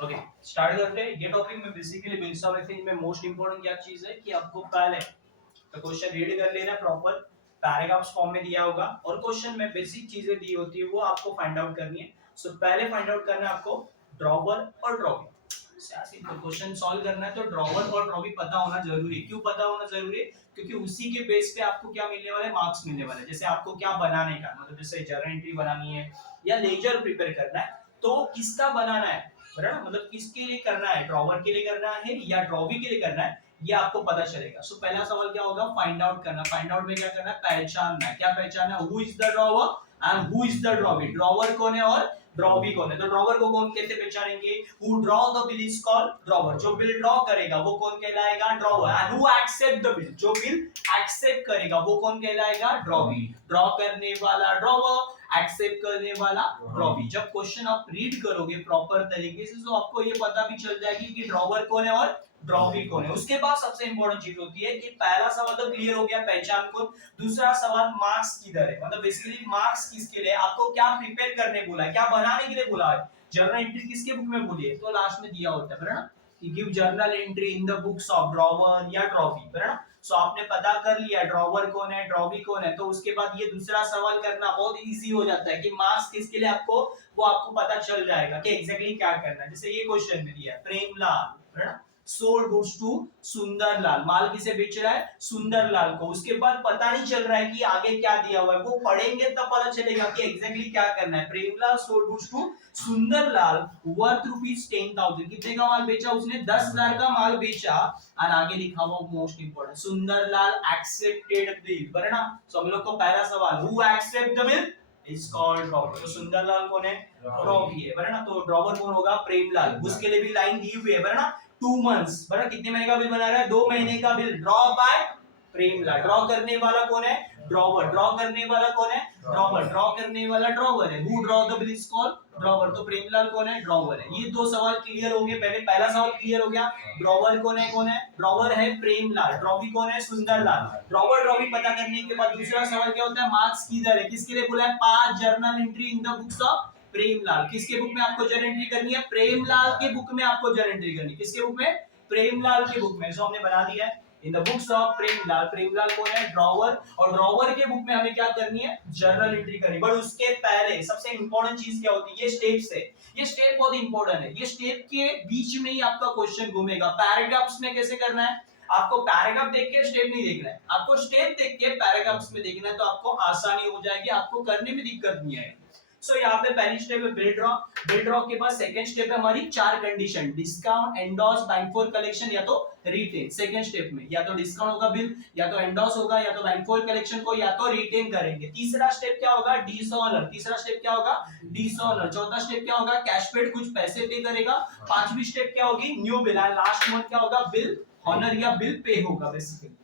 Okay, start करते हैं। ये टॉपिक में बेसिकली बिल्स ऑफ एक्सचेंज में मोस्ट इंपोर्टेंट क्या चीज है कि आपको पहले तो क्वेश्चन रीड कर लेना प्रॉपर, पैराग्राफ्स फॉर्म में दिया होगा और क्वेश्चन में बेसिक चीजें दी होती है वो आपको फाइंड आउट करनी है। सो पहले फाइंड आउट करना है आपको ड्रॉवर और ड्रॉवी। सिंपल क्वेश्चन सॉल्व करना है तो ड्रॉवर और ड्रॉवी पता होना जरूरी है। क्यों पता होना जरूरी है? क्योंकि उसी के बेस पे आपको क्या मिलने वाला है, मार्क्स मिलने वाले हैं। जैसे आपको क्या बनाने का मतलब जैसे जर्नल एंट्री बनानी है या लेजर प्रिपेयर करना है तो किसका बनाना है, बराबर ना? मतलब किसके लिए करना है, ड्रॉवर के लिए करना है या ड्रॉवी के लिए करना है, ये आपको पता चलेगा। सो पहला सवाल क्या होगा, फाइंड आउट करना। फाइंड आउट में क्या करना है, पहचानना है। क्या पहचानना है, who is the drawer and who is the drawee. Drawer कौन है और ड्रॉवी कौन है। तो ड्रॉवर को कौन कैसे पहचानेंगे, who draw the bill is called drawer. जो बिल ड्रॉ करेगा वो कौन कहलाएगा, drawer. And who accept the bill, जो बिल एक्सेप्ट करेगा वो कौन कहलाएगा, ड्रॉवी। ड्रॉ करने वाला ड्रॉवर, एक्सेप्ट करने वाला ड्रॉवी। जब क्वेश्चन आप रीड करोगे प्रॉपर तरीके से तो आपको ये पता भी चल जाएगी कि ड्रॉवर कौन है और ड्रॉवी कौन है। उसके बाद सबसे इंपॉर्टेंट चीज होती है कि पहला सवाल तो क्लियर हो गया, पहचान कौन। दूसरा सवाल मार्क्स किधर है, मतलब बेसिकली मार्क्स किसके लिए, आपको क्या प्रिपेयर करने बोला है, क्या बनाने के लिए बोला है। जर्नल एंट्री किसके बुक में बोली है तो लास्ट में दिया होता है ना कि give journal entry in the books of drawer या ड्रॉवी, है ना। सो आपने पता कर लिया ड्रॉवर कौन है, ड्रॉवी कौन है, तो उसके बाद ये दूसरा सवाल करना बहुत इजी हो जाता है कि मार्क्स किसके लिए आपको वो आपको पता चल जाएगा कि एग्जैक्टली क्या करना है। जैसे ये क्वेश्चन में दिया है प्रेमलाल, है ना, सोल्ड गुड्स टू सुंदरलाल। माल किसे बेच रहा है, सुंदरलाल को। उसके बाद पता नहीं चल रहा है कि आगे क्या दिया हुआ है, वो पढ़ेंगे तब पता चलेगा कि एग्जैक्टली क्या करना है। Premlal sold goods to Sundarlal worth ₹10,000। कितने का माल बेचा उसने, 10,000 का माल बेचा। और आगे लिखा हुआ most important, Sundarlal accepted bill, बराबर ना। सो हम लोग को पहला सवाल, who accept the bill is called drawer. तो सुंदरलाल कौन है, ड्रॉवी है, बराबर ना। तो ड्रॉवर कौन होगा, प्रेमलाल। उसके लिए भी लाइन दी हुई है, बराबर ना। 2 मंथ्स, बराबर, कितने महीने का बिल बना रहा है, 2 महीने का bill. Draw bye Premlal. Draw करने वाला कौन है, ड्रॉवर। ड्रॉ करने वाला कौन है, ड्रॉवर। ड्रॉ करने वाला ड्रॉवर है। Who draw the bill is called drawer. तो प्रेमलाल कौन है, ड्रॉवर है। ये दो सवाल क्लियर हो गए। पहले पहला सवाल क्लियर हो गया, ड्रॉवर कौन है, कौन है ड्रॉवर है प्रेमलाल, ड्रॉवी कौन है, सुंदरलाल। ड्रॉवर ड्रॉवी पता करने के बाद दूसरा सवाल क्या होता है, मार्क्स किधर है, किसके लिए बोला है, 5 journal entry in the books of Premlal. किसके बुक में आपको जर्नल एंट्री करनी है, प्रेमलाल के बुक में आपको जर्नल एंट्री करनी है। किसके बुक में, प्रेमलाल के बुक में। सो हमने बना दिया है in the books of Premlal. Premlal कौन है, ड्रॉवर। और ड्रॉवर के बुक में हमें क्या करनी है, जर्नल एंट्री करनी है। बट उसके पहले सबसे इंपॉर्टेंट चीज क्या होती है, ये स्टेप्स है। ये स्टेप बहुत इंपॉर्टेंट है। ये स्टेप के बीच में ही आपका क्वेश्चन घूमेगा। पैराग्राफ्स में कैसे करना है, आपको पैराग्राफ देख के स्टेप नहीं देखना है, आपको स्टेप देख के पैराग्राफ्स में देखना है, तो आपको आसानी हो जाएगी, आपको करने में दिक्कत नहीं आएगी। सो यहाँ पे पहली स्टेप है बिल ड्रॉ। बिल ड्रॉ के बाद सेकंड स्टेप है हमारी 4 condition, discount, endorse, bank for collection या तो रिटेन। सेकंड स्टेप में या तो डिस्काउंट होगा बिल, या तो एंडोर्स होगा, या तो बैंक फॉर कलेक्शन को, या तो रिटेन करेंगे। तीसरा स्टेप क्या होगा, डिसऑनर। तीसरा स्टेप क्या होगा, डिसऑनर। चौथा स्टेप क्या होगा, कैश पेड, कुछ पैसे पे करेगा। पांचवी स्टेप क्या होगी, न्यू बिल। लास्ट मंथ क्या होगा, बिल ऑनर या बिल पे होगा बेसिकली।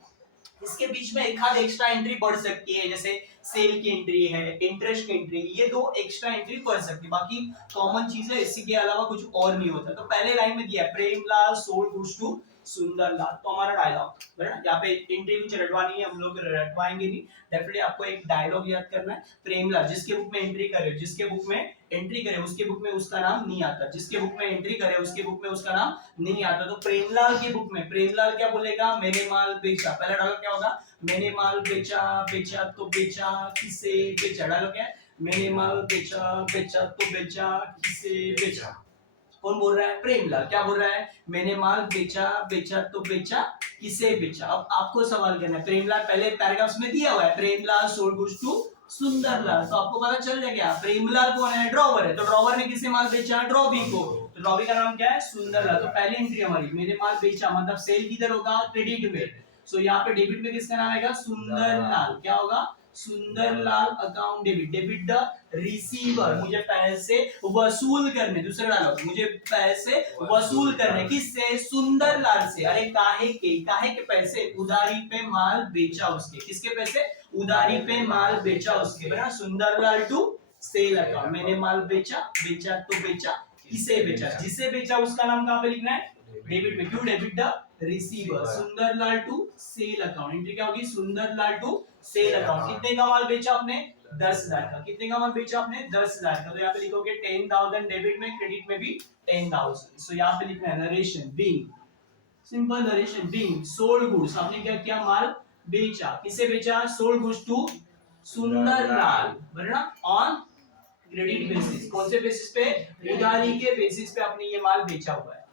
इसके बीच में एक आध एक्स्ट्रा एंट्री बढ़ सकती है, जैसे सेल की एंट्री है, इंटरेस्ट की एंट्री, ये 2 एक्स्ट्रा एंट्री बढ़ सकती है। बाकी कॉमन चीज है, इसी के अलावा कुछ और नहीं होता। तो पहले लाइन में दिया है Premlal sold goods to Sundarlal, तो हमारा डायलॉग, बराबर। यहाँ पे एंट्री कुछ रटवानी है, हम लोग रटवाएंगे नहीं। डेफिनेटली आपको एक डायलॉग याद करना है। प्रेमलाल जिसके बुक में एंट्री करे, जिसके बुक में एंट्री करे उसके बुक में उसका नाम नहीं आता, जिसके बुक में एंट्री करे उसके बुक में उसका नाम नहीं आता। तो प्रेमलाल की बुक में प्रेमलाल क्या बोलेगा, मैंने माल बेचा। पहला डायलॉग क्या होगा, मैंने माल बेचा, बेचा तो बेचा, किसे बेचा। डायलॉग क्या है, मैंने माल बेचा, बेचा तो बेचा, किसे बेचा। कौन बोल रहा है, प्रेमलाल। क्या बोल रहा है, मैंने माल बेचा, बेचा तो बेचा, किसे बेचा। अब आपको सवाल करना है, प्रेमलाल पहले पैराग्राफ्स में दिया हुआ है, Premlal sold goods to Sundarlal, तो आपको पता चल जाएगा प्रेमलाल कौन है, ड्रॉवर है। तो ड्रॉवर ने किसे माल बेचा, ड्रॉवी को। तो ड्रॉवी का नाम क्या है, सुंदरलाल। तो पहली एंट्री हमारी, मैंने माल बेचा, मतलब सेल किधर होगा, क्रेडिट में। सो यहाँ पे डेबिट में किसका नाम आएगा, सुंदरलाल। क्या होगा, Sundarlal account debit. Debit the receiver, मुझे पैसे वसूल करने। दूसरा डायलॉग, मुझे पैसे वसूल करने, किससे, सुंदरलाल से। अरे काहे के पैसे, उधारी पे माल बेचा उसके। किसके पैसे, उधारी पे माल बेचा उसके, बराबर। सुंदरलाल टू सेल अकाउंट, मैंने माल बेचा, बेचा तो बेचा, किसे बेचा, जिसे बेचा उसका नाम कहां पे लिखना है, डेबिट में। क्यों, debit the receiver. Sundarlal to sale account, entry क्या होगी, सुंदरलाल टू सेल अकाउंट। कितने का माल बेचा आपने, 10,000 का। कितने का माल बेचा आपने? 10,000 का। तो यहाँ पे लिखोगे 10,000 डेबिट में, क्रेडिट में भी 10,000। सो यहाँ पे लिखना है narration being, simple narration being sold goods. आपने क्या किया? माल बेचा। किसे बेचा? सोल्ड गुड्स टू सुंदरलाल, वरना ऑन क्रेडिट बेसिस। कौन से बेसिस पे? उधारी के बेसिस पे आपने ये माल बेचा हुआ है।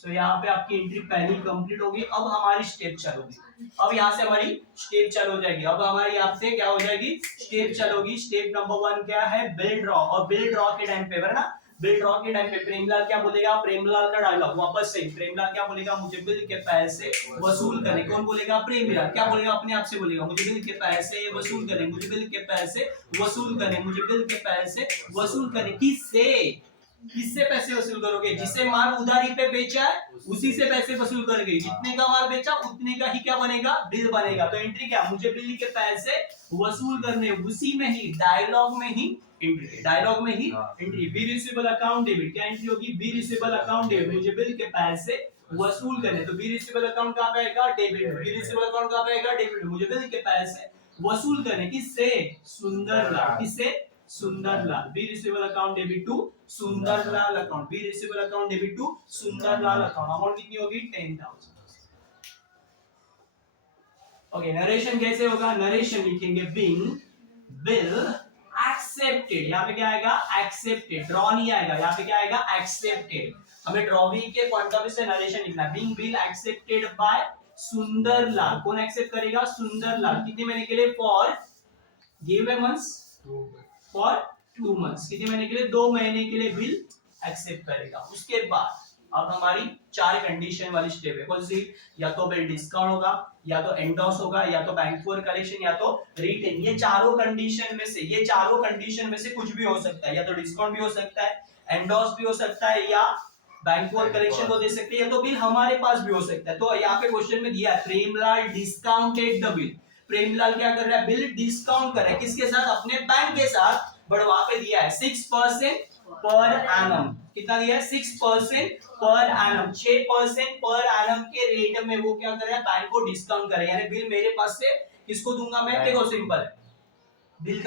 सो यहाँ पे आपकी एंट्री पहली कंप्लीट होगी। अब हमारी स्टेप चालू होगी। अब यहाँ से हमारी स्टेप चालू हो जाएगी। अब हमारी यहाँ से क्या हो जाएगी? स्टेप चालू होगी। स्टेप नंबर 1 क्या है? Bill draw. और बिल ड्रॉ के टाइम पे, वरना बिल ड्रॉ के टाइम पे प्रेमलाल क्या बोलेगा? प्रेमलाल का डायलॉग वापस से प्रेमलाल क्या बोलेगा? मुझे बिल के पैसे वसूल करने। कौन बोलेगा? प्रेमलाल। क्या बोलेगा? अपने आप से बोलेगा, मुझे बिल के पैसे वसूल करने, मुझे बिल के पैसे वसूल करने, मुझे बिल के पैसे वसूल करने। किससे? किससे पैसे वसूल करोगे? जिससे माल उधारी पे बेचा है उसी से पैसे वसूल करोगे। जितने का माल बेचा उतने का ही क्या बनेगा? बिल बनेगा। तो एंट्री क्या? मुझे बिल के पैसे वसूल करने, उसी में ही डायलॉग में ही एंट्री, डायलॉग में ही entry. B receivable account debit, क्या एंट्री होगी? बी रिसीवेबल अकाउंट डेबिट, मुझे बिल के पैसे वसूल करने। तो बी रिसीवेबल अकाउंट कहां पे आएगा? डेबिट। बी रिसीवेबल अकाउंट कहां पे आएगा? डेबिट। मुझे बिल के पैसे वसूल करने। किससे? सुंदरलाल। किससे? Sundarlal. B receivable account debit to Sundarlal account. B receivable account debit to Sundarlal account. Amount कितनी होगी? 10,000। ओके, नरेशन कैसे होगा? नरेशन लिखेंगे बिंग बिल एक्सेप्टेड। यहाँ पे क्या आएगा? एक्सेप्टेड। ड्रॉ नहीं आएगा, यहाँ पे क्या आएगा? एक्सेप्टेड। हमें ड्रॉ भी के पॉइंट ऑफ व्यू से नरेशन लिखना है। Being bill accepted by Sundarlal. कौन एक्सेप्ट करेगा? सुंदरलाल। कितने महीने के लिए? For give a months, for 2 months. कितने महीने के लिए? 2 महीने के लिए बिल एक्सेप्ट करेगा। उसके बाद अब हमारी 4 कंडीशन वाली स्टेप है। कौन सी? या तो बिल डिस्काउंट होगा, या तो एंडोस होगा, या तो बैंक फॉर कलेक्शन, या तो रिटेन। ये चारों कंडीशन में से, ये चारों कंडीशन में से कुछ भी हो सकता है। या तो डिस्काउंट भी हो सकता है, एंडोस भी हो सकता है, या बैंक फॉर कलेक्शन को दे सकते हैं, या तो बिल हमारे पास भी हो सकता है। तो यहाँ पे क्वेश्चन में दिया है Premlal discounted the bill. Premlal क्या कर रहा है? बिल डिस्काउंट कर रहा है। किसके साथ? अपने बैंक के साथ। बट वहां पे दिया है 6% पर एनम। कितना दिया है? 6% पर एनम। 6% पर एनम के रेट में वो क्या कर रहा है? बैंक को डिस्काउंट कर रहा है। यानी बिल मेरे पास से किसको दूंगा मैं? देखो सिंपल है। बिल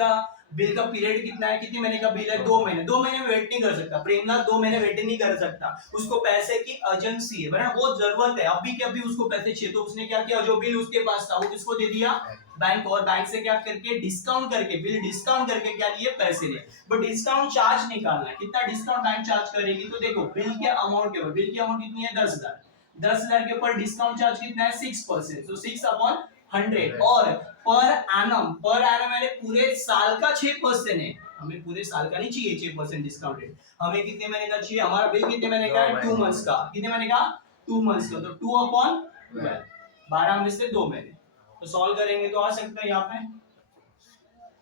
का पीरियड कितना है? कितने महीने का बिल है? 2 महीने। 2 महीने में वेट नहीं कर सकता प्रेमलाल, 2 महीने वेट नहीं कर सकता। उसको पैसे की अर्जेंसी है, वरना बहुत जरूरत है, अभी के अभी उसको पैसे चाहिए। तो उसने क्या किया? जो बिल उसके पास था वो किसको दे दिया? बैंक। और बैंक से क्या करके? डिस्काउंट करके, बिल डिस्काउंट करके क्या लिए? पैसे लिए। बट डिस्काउंट चार्ज निकालना है। कितना डिस्काउंट बैंक चार्ज करेगी? तो देखो बिल के अमाउंट के ऊपर, बिल की अमाउंट कितनी है? 10,000। 10,000 के ऊपर डिस्काउंट चार्ज कितना है? 6%। तो 6/100। और पर एनम, पर एनम यानी पूरे साल का 6% है। हमें पूरे साल का नहीं चाहिए 6% डिस्काउंट रेट। हमें कितने महीने का चाहिए? हमारा बिल कितने महीने का है? 2 मंथ्स का। कितने महीने का? 2 मंथ्स का। तो 2/12, 12 में से 2 महीने। तो सॉल्व करेंगे तो आ सकता है यहाँ पे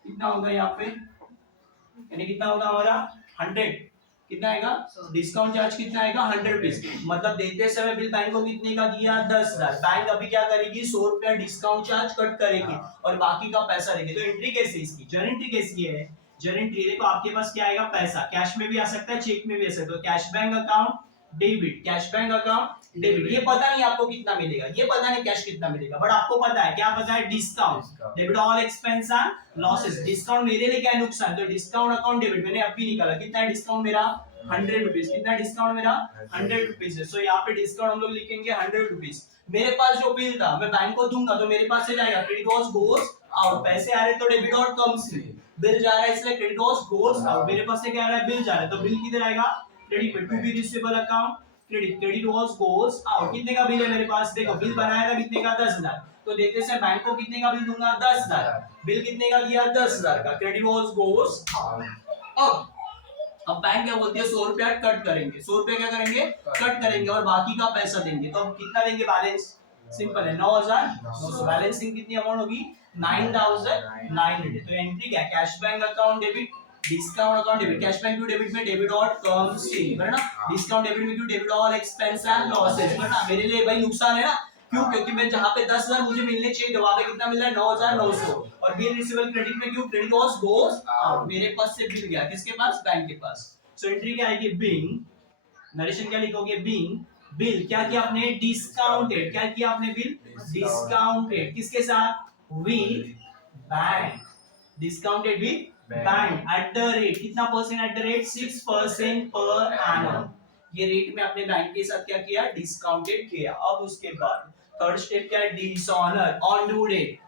कितना होगा? यहाँ पे यानी कितना होगा हमारा? 100। कितना आएगा? डिस्काउंट चार्ज कितना आएगा? 100 रुपीज। मतलब देते समय बिल बैंक को कितने का दिया? 10,000। बैंक अभी क्या करेगी? 100 रुपया डिस्काउंट चार्ज कट करेगी और बाकी का पैसा देगी। तो एंट्री कैसी इसकी? जर्नल एंट्री कैसी है? जर्नल एंट्री देखो आपके पास क्या आएगा? पैसा। कैश में भी आ सकता है, चेक में भी आ सकता है। Cash bank account debit, cash bank account debit. ये पता नहीं आपको कितना मिलेगा, ये पता नहीं कैश कितना मिलेगा, बट आपको पता है क्या? पता है discount debit all expense and losses. Discount मेरे लिए क्या है? नुकसान। तो डिस्काउंट अकाउंट डेबिट मैंने अभी निकाला। कितना है डिस्काउंट मेरा? 100 रुपीज। कितना डिस्काउंट मेरा? 100 रुपीज है। सो यहाँ पे डिस्काउंट हम लोग लिखेंगे 100 रुपीज। मेरे पास जो बिल था मैं बैंक को दूंगा तो मेरे पास से जाएगा, क्रेडिट वॉज गोज आउट। पैसे आ रहे तो डेबिट और कम्स इन। बिल जा रहा है इसलिए क्रेडिट वॉज गोज आउट। मेरे पास से क्या आ रहा है? बिल जा रहा है, तो बिल किधर आएगा? क्रेडिट पे। To B receivable account credit, credit was goes out. कितने का बिल है मेरे पास? देखो बिल बनाया था कितने का? 10,000। तो देते से बैंक को कितने का बिल दूंगा? 10,000। बिल कितने का दिया? 10,000 का। Credit was goes out. अब बैंक क्या बोलती है? 100 रुपया कट करेंगे। 100 रुपया क्या करेंगे? कट करेंगे और बाकी का पैसा देंगे। तो अब कितना देंगे बैलेंस? सिंपल है 9,900। बैलेंसिंग कितनी अमाउंट होगी? 9,900। तो एंट्री क्या? Cash bank account debit, discount account debit. Cash bank क्यों डेबिट में? डेबिट और कम्स इन, है ना। डिस्काउंट डेबिट में क्यों? Debit all expense and losses, है ना। मेरे लिए भाई नुकसान है ना, क्यों? क्योंकि मैं जहां पे 10,000 मुझे मिलने चाहिए तो वहां पे कितना मिल रहा है? 9,900। और बिल रिसीवेबल क्रेडिट में क्यों? Credit was goes out. मेरे पास से बिल गया किसके पास? बैंक के पास। सो एंट्री क्या आएगी? बिंग, नरेशन क्या लिखोगे? बिंग बिल क्या किया आपने? डिस्काउंटेड। क्या किया आपने? Bill discounted. किसके साथ? With bank. Discounted with bank at the rate, कितना percent at the rate 6% per annum. ये रेट में आपने बैंक के साथ क्या किया, डिस्काउंटेड किया। अब उसके बाद थर्ड स्टेप क्या है, dishonour on due date.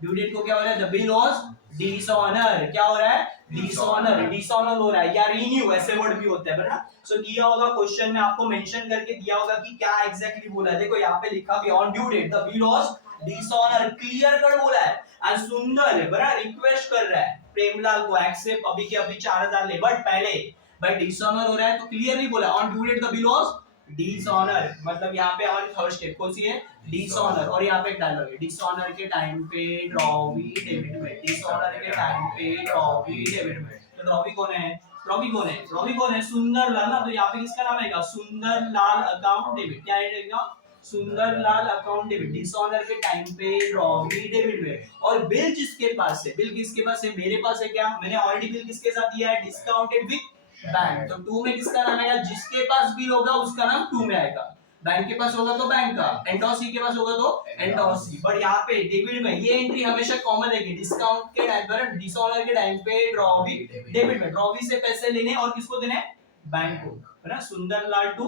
Due date को क्या हो रहा है, द बिल वाज डिसऑनर, क्या हो रहा है, डिसऑनर, डिसऑनर हो रहा है या रिन्यू, ऐसे वर्ड भी होते हैं ना। सो दिया होगा क्वेश्चन में, आपको मेंशन करके दिया होगा कि क्या एग्जैक्टली बोला है। देखो यहाँ पे लिखा भी on due date the bill was dishonour, clear cut बोला है। एंड सुंदर है बड़ा, रिक्वेस्ट कर रहा है प्रेमलाल को एक्सेप्ट अभी के अभी 4000 ले, बट पहले भाई डिसऑनर हो रहा है तो क्लियरली बोला on due date the bill was dishonour, मतलब यहाँ पे हमारी थर्ड स्टेप कौन सी है, डिसऑनर। और यहाँ पे एक डायलॉग है, डिसऑनर के टाइम पे ड्रॉवी डेबिट में, डिसऑनर के टाइम पे ड्रॉवी डेबिट में। तो ड्रॉवी कौन है, ड्रॉवी कौन है, ड्रॉवी कौन है, सुंदर लाल ना। तो यहाँ पे किसका नाम आएगा, सुंदर लाल अकाउंट डेबिट, क्या आएगा, सुंदर लाल अकाउंट डेबिट, डिसऑनर के टाइम पे ड्रॉवी डेबिट में। और बिल जिसके पास है, बिल किसके पास है, मेरे पास है, क्या मैंने ऑलरेडी बिल किसके साथ दिया है, डिस्काउंटेड विद बैंक। तो टू में किसका नाम आएगा, जिसके पास बिल होगा उसका नाम टू में आएगा। बैंक के पास होगा तो बैंक का, एंडोसी के पास होगा तो एंडोसी। बट यहाँ पे डेबिट में ये एंट्री हमेशा कॉमन रहेगी, डिस्काउंट के टाइम पर, डिसऑनर के टाइम पे ड्रॉवी डेबिट में, ड्रॉवी से पैसे लेने और किसको देने, बैंक को, है ना। सुंदरलाल टू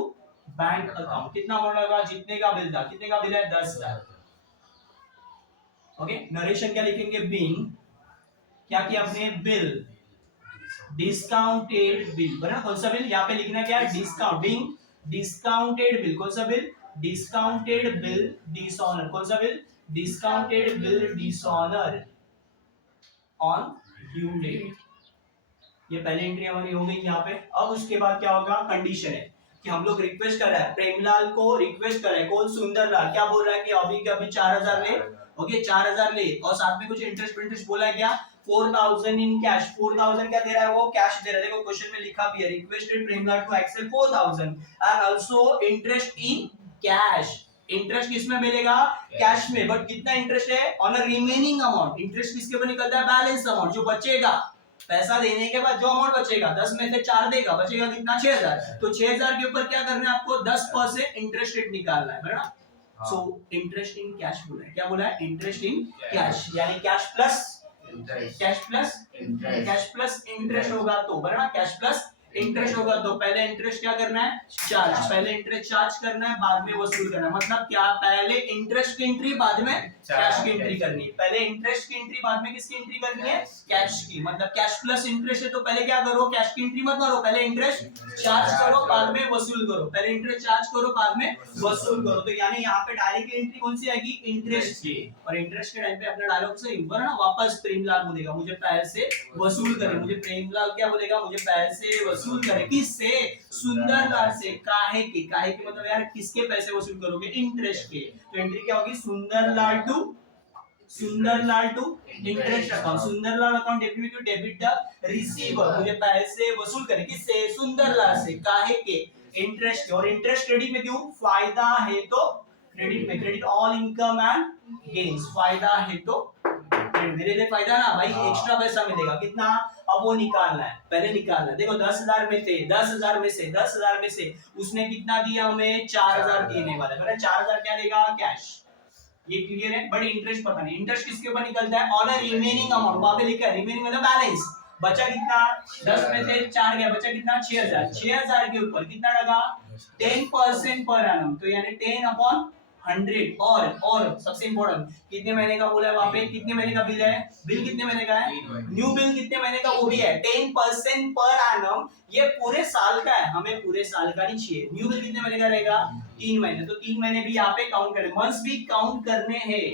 बैंक अकाउंट, कितना अमाउंट लगा, जितने का बिल था, कितने का बिल है, 10,000। ओके, नरेशन क्या लिखेंगे, बीइंग, क्या किया आपने, बिल, डिस्काउंटेड बिल, बना कौन सा बिल, यहाँ पे लिखना क्या है, डिस्काउंटिंग, डिस्काउंटेड बिल, कौन सा बिल, डिस्काउंटेड बिल डिसऑनर, कौन सा बिल, discounted bill dishonour on due date. ये पहली एंट्री हमारी हो गई यहाँ पे। अब उसके बाद क्या होगा, कंडीशन है कि हम लोग रिक्वेस्ट कर रहे हैं, प्रेमलाल को रिक्वेस्ट कर रहे हैं, कौन, सुंदरलाल, क्या बोल रहा है कि अभी के अभी 4000 ले, ओके 4000 ले, और साथ में कुछ इंटरेस्ट बोला है, क्या 4000 इन कैश, 4000 क्या दे रहा है, वो कैश दे रहा है। देखो क्वेश्चन में लिखा भी है, requested Premlal to accept 4000 and also interest in cash. Interest किसमें मिलेगा, कैश में, बट कितना इंटरेस्ट है, on a remaining amount. Interest किसके ऊपर निकलता है, बैलेंस अमाउंट, जो बचेगा पैसा देने के बाद जो अमाउंट बचेगा, 10 में से 4 देगा, बचेगा कितना, 6000। तो 6000 के ऊपर क्या करना है आपको, 10% इंटरेस्ट रेट निकालना है ना। सो इंटरेस्ट इन कैश बोला है, क्या बोला है, इंटरेस्ट इन कैश, यानी कैश प्लस इंटरेस्ट होगा तो, बराबर, कैश प्लस इंटरेस्ट होगा तो पहले इंटरेस्ट क्या करना है, चार्ज, पहले इंटरेस्ट चार्ज करना है, बाद में वसूल करना है। मतलब क्या, पहले इंटरेस्ट की एंट्री, बाद में कैश की एंट्री करनी है। पहले इंटरेस्ट की एंट्री, बाद में किसकी एंट्री करनी है, कैश की। मतलब कैश प्लस इंटरेस्ट है तो पहले क्या करो, कैश की एंट्री मत करो, पहले इंटरेस्ट चार्ज करो, बाद में वसूल करो, पहले इंटरेस्ट चार्ज करो, बाद में वसूल करो। तो यानी यहाँ पे डायरेक्ट एंट्री कौन सी आएगी, इंटरेस्ट की। और इंटरेस्ट के टाइम पे अपना डायलॉग से ऊपर ना, वापस प्रेमलाल बोलेगा मुझे पैसे वसूल करे, मुझे प्रेमलाल क्या बोलेगा, मुझे पैसे वसूल करे, किससे, सुंदरलाल से। काहे के, काहे के मतलब यार किसके पैसे वसूल करोगे, इंटरेस्ट के। तो एंट्री क्या होगी, Sundarlal to interest account, Sundarlal account debit the receiver, मुझे पैसे वसूल करे, किससे, सुंदरलाल से। काहे के, इंटरेस्ट के। और इंटरेस्ट क्रेडिट में क्यों, फायदा है तो क्रेडिट में, credit all income and gains, फायदा है तो मेरे लिए फायदा ना भाई, एक्स्ट्रा पैसा मिलेगा, कितना, अब वो निकालना है, पहले निकालना है। देखो 10,000 में थे, 10,000 में से उसने कितना दिया हमें, 4000 देने वाला है, 4000 क्या देगा, कैश। ये क्लियर है, बट इंटरेस्ट पता नहीं, इंटरेस्ट किसके ऊपर निकलता है, ऑन अ रिमेनिंग अमाउंट, वहां पे लिखा है रिमेनिंग मतलब बैलेंस, बचा कितना, 10 में से 4 गया, बचा कितना, 6000, 6000 के ऊपर कितना लगा, 10% पर एनम, तो यानी 10/100। और सबसे इंपॉर्टेंट, कितने महीने का बोला है वहां पे, कितने महीने का बिल है, बिल कितने महीने का है, न्यू बिल कितने महीने का, वो भी है 10% पर एनम। ये पूरे साल का है, हमें पूरे साल का नहीं चाहिए। न्यू बिल कितने महीने का रहेगा, 3 महीने, तो 3 महीने भी यहाँ पे काउंट करें, मंथ्स भी काउंट करने हैं।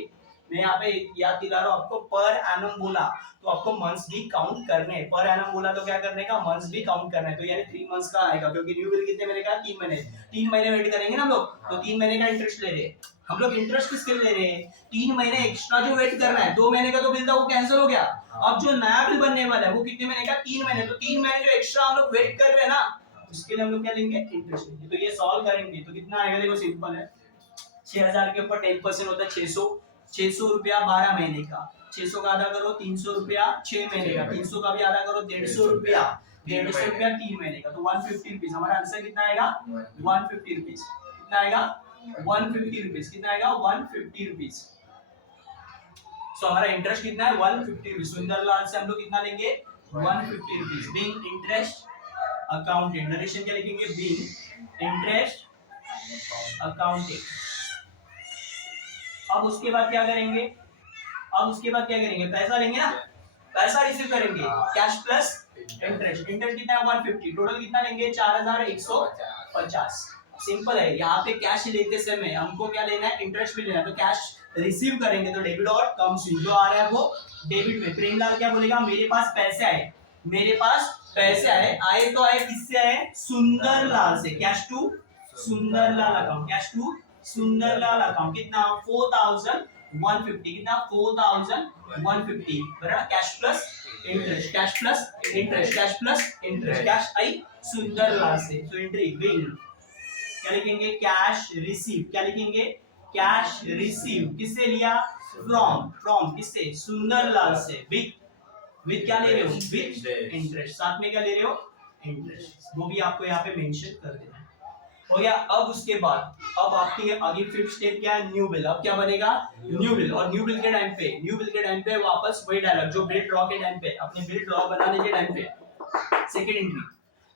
मैं यहाँ पे याद दिला रहा हूँ आपको, पर एनम बोला तो आपको मंथ्स भी काउंट करने हैं, पर एनम बोला तो क्या करने का, मंथ्स भी काउंट करना है। तो यानी 3 मंथ्स का आएगा, क्योंकि न्यू बिल कितने महीने का, 3 महीने, 3 महीने वेट करेंगे ना हम लोग, तो 3 महीने का इंटरेस्ट ले रहे हैं हम लोग। इंटरेस्ट किसके ले रहे हैं, 3 महीने एक्स्ट्रा जो वेट करना है, 2 महीने का तो बिल था वो कैंसिल हो गया, अब जो नया बिल बनने वाला है वो कितने महीने का, 3 महीने, तो 3 महीने जो एक्स्ट्रा हम लोग वेट कर रहे हैं ना, उसके लिए हम लोग क्या लेंगे, इंटरेस्ट लेंगे। तो ये सॉल्व करेंगे तो कितना आएगा, देखो सिंपल है, 6000 के ऊपर 10% होता है 600 रुपया 12 महीने का, 600 का आधा करो 300 रुपया 6 महीने का, 300 का भी आधा करो 150 रुपया 3 महीने का, तो 150 रुपीज। हमारा आंसर कितना आएगा, 150 रुपीज। कितना आएगा, 150 रुपीज। कितना आएगा, 150 रुपीज। सो हमारा इंटरेस्ट कितना है 150 रुपीज। सुंदरलाल से हम लोग कितना लेंगे 150 rupees. Being interest accounted, narration क्या लिखेंगे बीइंग इंटरेस्ट अकाउंटेड। अब उसके बाद क्या करेंगे, पैसा लेंगे ना, पैसा रिसीव करेंगे कैश प्लस इंटरेस्ट। इंटरेस्ट कितना है 150, टोटल कितना लेंगे 4150। सिंपल है। यहाँ पे कैश लेते समय हमको क्या लेना है, इंटरेस्ट भी लेना है, तो कैश रिसीव करेंगे तो डेबिट और कम्स इन, जो आ रहा है वो डेबिट में। प्रेमलाल क्या बोलेगा, मेरे पास पैसे आए, मेरे पास पैसे आए, आए तो आए किससे आए, सुंदरलाल से। Cash to Sundarlal account, cash to Sundarlal account कितना 4150, कितना 4150 बराबर cash plus interest, cash plus interest, cash plus interest, cash आई सुंदरलाल से। तो एंट्री बिल क्या लिखेंगे, कैश रिसीव, क्या लिखेंगे कैश रिसीव, किससे लिया फ्रॉम किससे, सुंदरलाल से। विद क्या ले रहे हो, विद इंटरेस्ट, साथ में क्या ले रहे हो इंटरेस्ट, वो भी आपको यहाँ पे मेंशन कर देना है। हो गया। अब उसके बाद अब आपकी आगे फिफ्थ स्टेप क्या है, न्यू बिल। अब क्या बनेगा न्यू बिल, और न्यू बिल के टाइम पे वापस वही डायलॉग जो बिल ड्रॉ के टाइम पे, अपने बिल ड्रॉ बनाने के टाइम पे सेकंड एंट्री,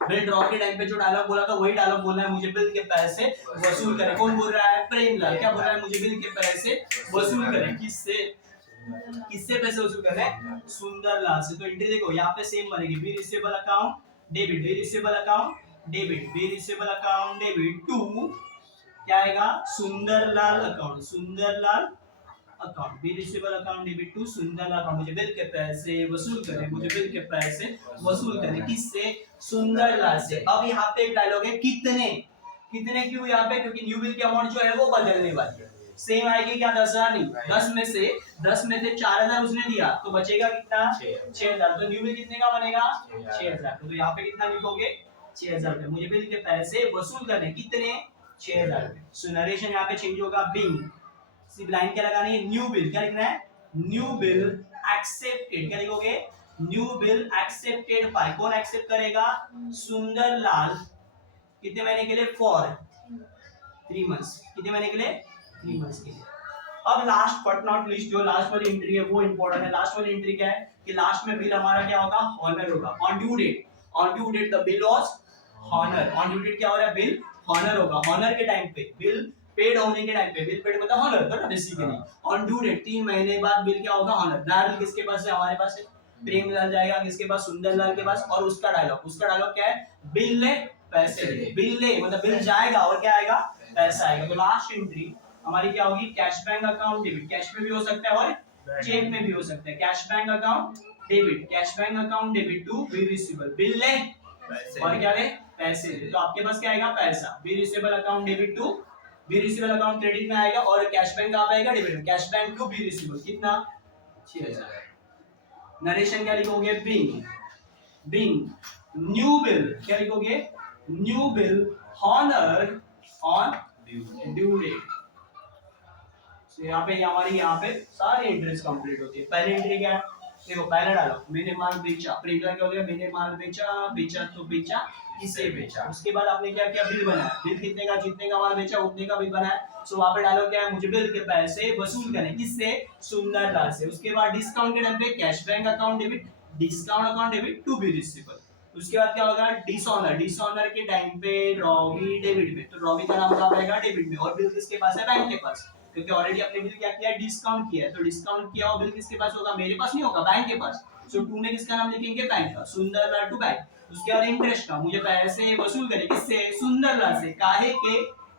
बिल ड्रॉ के टाइम पे जो डायलॉग बोला था वही डायलॉग बोलना है, मुझे बिल के पैसे वसूल करें। कौन बोल रहा है, प्रेमलाल। क्या बोल रहा है, मुझे बिल के पैसे वसूल करें, किससे पैसे वसूल कर रहे हैं, सुंदरलाल से। तो एंट्री देखो यहाँ पे सेम बनेगी, B receivable account debit, B receivable account debit, B receivable account debit to क्या आएगा, Sundarlal account, Sundarlal account, B receivable account debit to Sundarlal account, मुझे बिल के पैसे वसूल करें, मुझे बिल के पैसे वसूल करें, किससे, सुंदरलाल से। अब यहाँ पे एक डायलॉग है, कितने क्यों यहाँ पे, क्योंकि न्यू बिल की अमाउंट जो है वो बदलने वाली है, सेम आएगी क्या 10,000 नहीं, 10 में से 4,000 उसने दिया तो बचेगा कितना 6,000, तो न्यू बिल कितने का बनेगा 6,000। तो यहाँ पे कितना लिखोगे 6,000, मुझे बिल के पैसे वसूल करने, कितने 6,000। सो नरेशन यहाँ पे चेंज होगा, बिंग सिर्फ लाइन क्या लगानी है, न्यू बिल क्या लिखना है, न्यू बिल एक्सेप्टेड, क्या लिखोगे न्यू बिल एक्सेप्टेड बाय, कौन एक्सेप्ट करेगा, सुंदरलाल, कितने महीने के लिए, फॉर 3 मंथ्स, कितने महीने के लिए 3 मंथ्स के लिए। अब लास्ट बट नॉट लीस्ट जो लास्ट वाली एंट्री है वो इंपॉर्टेंट है। लास्ट वाली एंट्री क्या है कि लास्ट में बिल हमारा क्या होगा, हॉनर होगा, on due date the bill was honour, on due date क्या हो रहा है, बिल हॉनर होगा, हॉनर के टाइम पे, बिल पेड होने के टाइम पे, बिल पेड मतलब हॉनर था ना बेसिकली, ऑन ड्यू डेट 3 महीने बाद बिल क्या होगा, हॉनर। डायरेक्ट किसके पास है, हमारे पास है, प्रेमलाल जाएगा किसके पास, सुंदरलाल के पास, और उसका डायलॉग क्या है, बिल ले पैसे ले, बिल ले मतलब बिल जाएगा और क्या आएगा, पैसा आएगा। तो लास्ट एंट्री हमारी क्या होगी, cash bank account debit, cash में भी हो सकता है और चेक में भी हो सकता है, cash bank account debit, cash bank account debit to B receivable, bill ले और क्या ले, पैसे ले। तो आपके पास क्या आएगा, पैसा, B receivable account debit to B receivable account credit में आएगा, और कैश बैंक कहां पे आएगा, डेबिट में, cash bank to B receivable कितना 6,000। नरेशन क्या लिखोगे, बिंग न्यू बिल, क्या लिखोगे, new bill honour on due date. यहाँ पे हमारी यहाँ पे सारी एंट्रीज कंप्लीट होती है। पहली एंट्री क्या है, देखो पहला डालो, मैंने माल बेचा, प्रीवियस क्या हो गया, मैंने माल बेचा तो बेचा, किसे बेचा। उसके बाद आपने क्या किया, बिल बनाया, बिल कितने का, जितने का माल बेचा उतने का बिल बनाया। सो वहां पे डालो क्या है, मुझे बिल के पैसे वसूल करें, किससे, सुंदरलाल से। उसके बाद डिस्काउंट के टाइम पे cash bank account debit, discount account debit to B receivable. उसके बाद क्या होगा, डिसऑनर के टाइम पे रॉबी डेबिट में, तो रॉबी का नाम कहां आएगा, डेबिट में, और बिल किसके पास है, बैंक के पास, क्योंकि ऑलरेडी आपने बिल क्या किया, डिस्काउंट किया है, तो डिस्काउंट किया हुआ बिल किसके पास होगा, मेरे पास नहीं होगा, बैंक के पास। सो टू में किसका नाम लिखेंगे, बैंक का, सुंदरलाल टू बैंक। उसके बाद इंटरेस्ट का, मुझे पैसे वसूल करें, किससे, सुंदरलाल से, काहे के,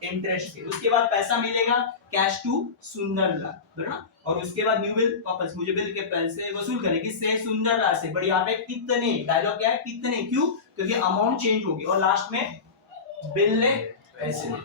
इंटरेस्ट के। उसके बाद पैसा मिलेगा कैश टू सुंदरलाल, बराबर। और उसके बाद न्यू बिल वापस, मुझे बिल के पैसे वसूल करें, किससे, सुंदरलाल से। बट यहाँ पे कितने, डायलॉग क्या है, कितने, क्यों, क्योंकि अमाउंट चेंज होगी, और लास्ट में बिल ले पैसे ले।